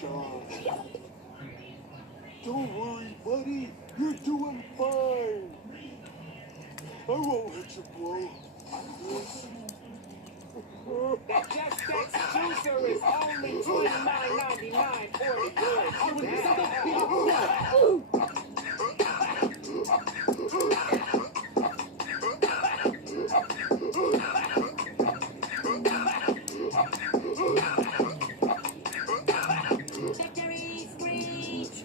job. Don't worry, buddy. You're doing fine. I won't hit you, bro. That Just X juicer is only $29.99 for the Victory screech!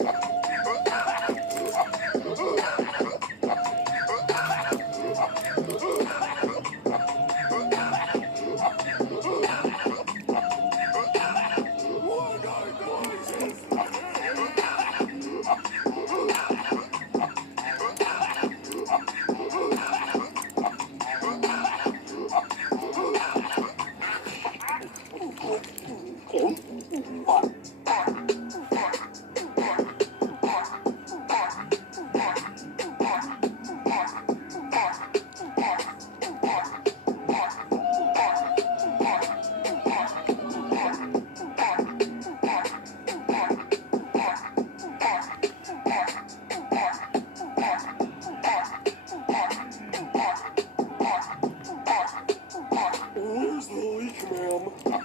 Where's the leak, ma'am?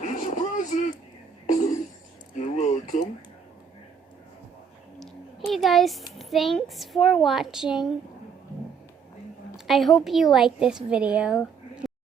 Here's your present. You're welcome. Hey guys, thanks for watching. I hope you like this video.